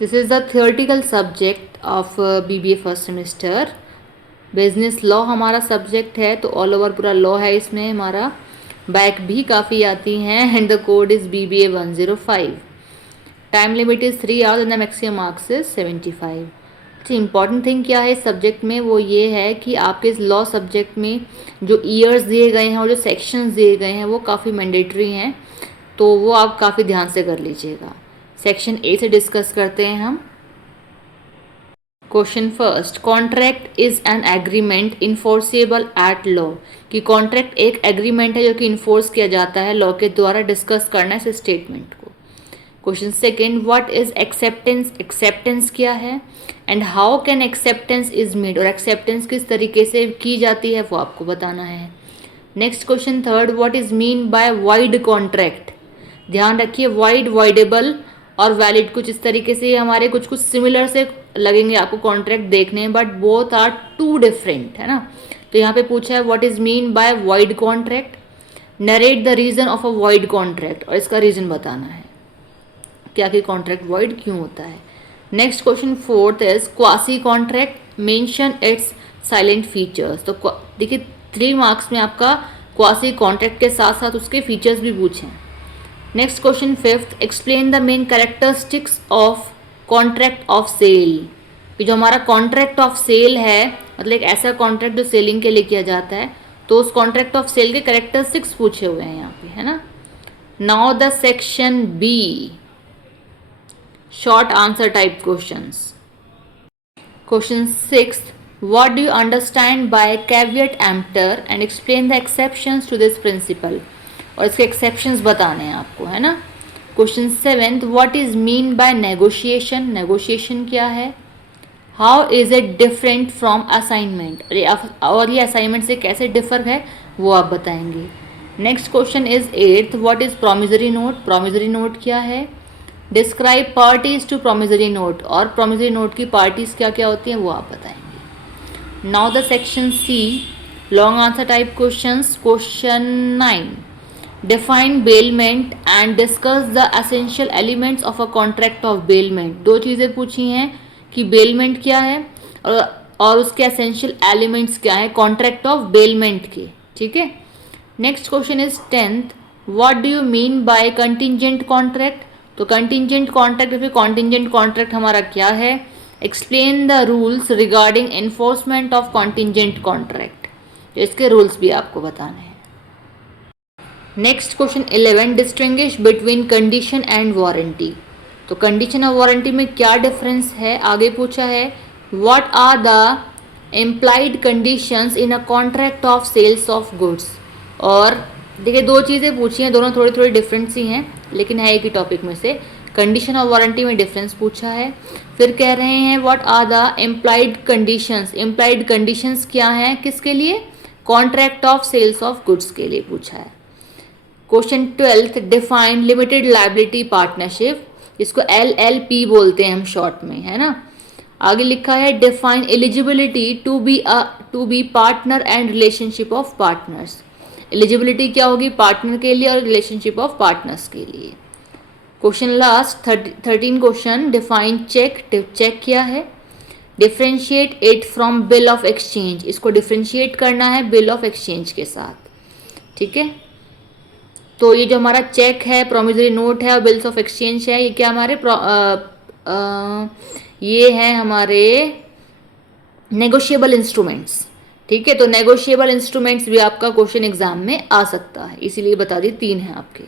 This is the theoretical subject of BBA first semester. Business law हमारा subject है, तो all over पूरा law है इसमें हमारा। बैक भी काफ़ी आती हैं and the code is BBA 105। Time limit is 3 hours and the maximum marks is 75। अच्छा, इंपॉर्टेंट थिंग क्या है इस सब्जेक्ट में, वो ये है कि आपके इस लॉ सब्जेक्ट में जो ईयर्स दिए गए हैं और जो सेक्शंस दिए गए हैं वो काफ़ी मैंडेटरी हैं, तो वो आप काफ़ी ध्यान से कर लीजिएगा। सेक्शन ए से डिस्कस करते हैं हम। Question first, contract is an agreement enforceable at law. कि कॉन्ट्रैक्ट एक एग्रीमेंट है जो कि इन्फोर्स किया जाता है लॉ के द्वारा। डिस्कस करना है इस स्टेटमेंट को। Question second, what is acceptance. Acceptance क्या है and how can acceptance is made. और एक्सेप्टेंस किस तरीके से की जाती है वो आपको बताना है। Next question third, what is mean by void contract. ध्यान रखिए, वाइड, वाइडेबल और वैलिड कुछ इस तरीके से हमारे कुछ कुछ सिमिलर से लगेंगे आपको कॉन्ट्रैक्ट देखने में, but both are two different, है ना। तो यहाँ पे पूछा है what is mean by void contract. Narrate the reason of a void contract, और इसका रीजन बताना है क्या कि कॉन्ट्रैक्ट वाइड क्यों होता है। Next question fourth is quasi contract, mention it's salient features. तो देखिए 3 मार्क्स में आपका क्वासी कॉन्ट्रैक्ट के साथ साथ उसके फीचर्स भी पूछे हैं। Next question fifth, explain the main characteristics of contract of sale. कि जो हमारा कॉन्ट्रैक्ट ऑफ सेल है, मतलब एक ऐसा कॉन्ट्रैक्ट जो सेलिंग के लिए किया जाता है, तो उस कॉन्ट्रैक्ट ऑफ सेल के कैरेक्टरिस्टिक्स पूछे हुए हैं यहाँ पे, है ना। Now the section B, short answer type questions. Question sixth, what do you understand by caveat emptor and explain the exceptions to this principle. और इसके एक्सेप्शंस बताने हैं आपको, है ना। Question seventh, what is mean by negotiation. Negotiation क्या है। How is it different from assignment, और ये असाइनमेंट से कैसे डिफर है वो आप बताएंगे। Next question is eighth, what is promissory note. Promissory note क्या है। Describe parties to promissory note, और प्रोमिसरी नोट की पार्टीज क्या क्या होती हैं वो आप बताएंगे। Now the section C, long answer type questions. Question 9, define bailment and discuss the essential elements of a contract of bailment. 2 चीज़ें पूछी हैं कि बेलमेंट क्या है और उसके एसेंशियल एलिमेंट्स क्या है कॉन्ट्रैक्ट ऑफ बेलमेंट के, ठीक है। Next question is 10th, what do you mean by contingent contract. तो कंटिंजेंट कॉन्ट्रैक्ट या फिर कॉन्टिंजेंट कॉन्ट्रैक्ट हमारा क्या है। Explain the rules regarding enforcement of contingent contract. तो इसके रूल्स भी आपको बताने हैं। Next question 11, distinguish between condition and warranty. तो कंडीशन और वारंटी में क्या डिफरेंस है आगे पूछा है। What are the implied conditions in a contract of sales of goods. और देखिए 2 चीज़ें पूछी हैं, दोनों थोड़ी थोड़ी डिफरेंट सी हैं, लेकिन है एक ही टॉपिक में से। कंडीशन और वारंटी में डिफरेंस पूछा है। फिर कह रहे हैं what are the implied conditions. Implied conditions क्या हैं किसके लिए, contract of sales of goods के लिए पूछा है। Question 12th, define limited liability partnership, इसको LLP बोलते हैं हम शॉर्ट में, है ना। आगे लिखा है define eligibility to be partner and relationship of partners. Eligibility क्या होगी पार्टनर के लिए और रिलेशनशिप ऑफ पार्टनर्स के लिए। Question last 13 question, define cheque. Cheque क्या है। Differentiate it from bill of exchange, इसको डिफ्रेंशिएट करना है बिल ऑफ एक्सचेंज के साथ, ठीक है। तो ये जो हमारा चेक है, प्रोमिसरी नोट है और बिल्स ऑफ एक्सचेंज है, ये क्या हमारे ये है हमारे नेगोशिएबल इंस्ट्रूमेंट्स, ठीक है। तो नेगोशिएबल इंस्ट्रूमेंट्स भी आपका क्वेश्चन एग्जाम में आ सकता है, इसीलिए बता दी 3 है आपके।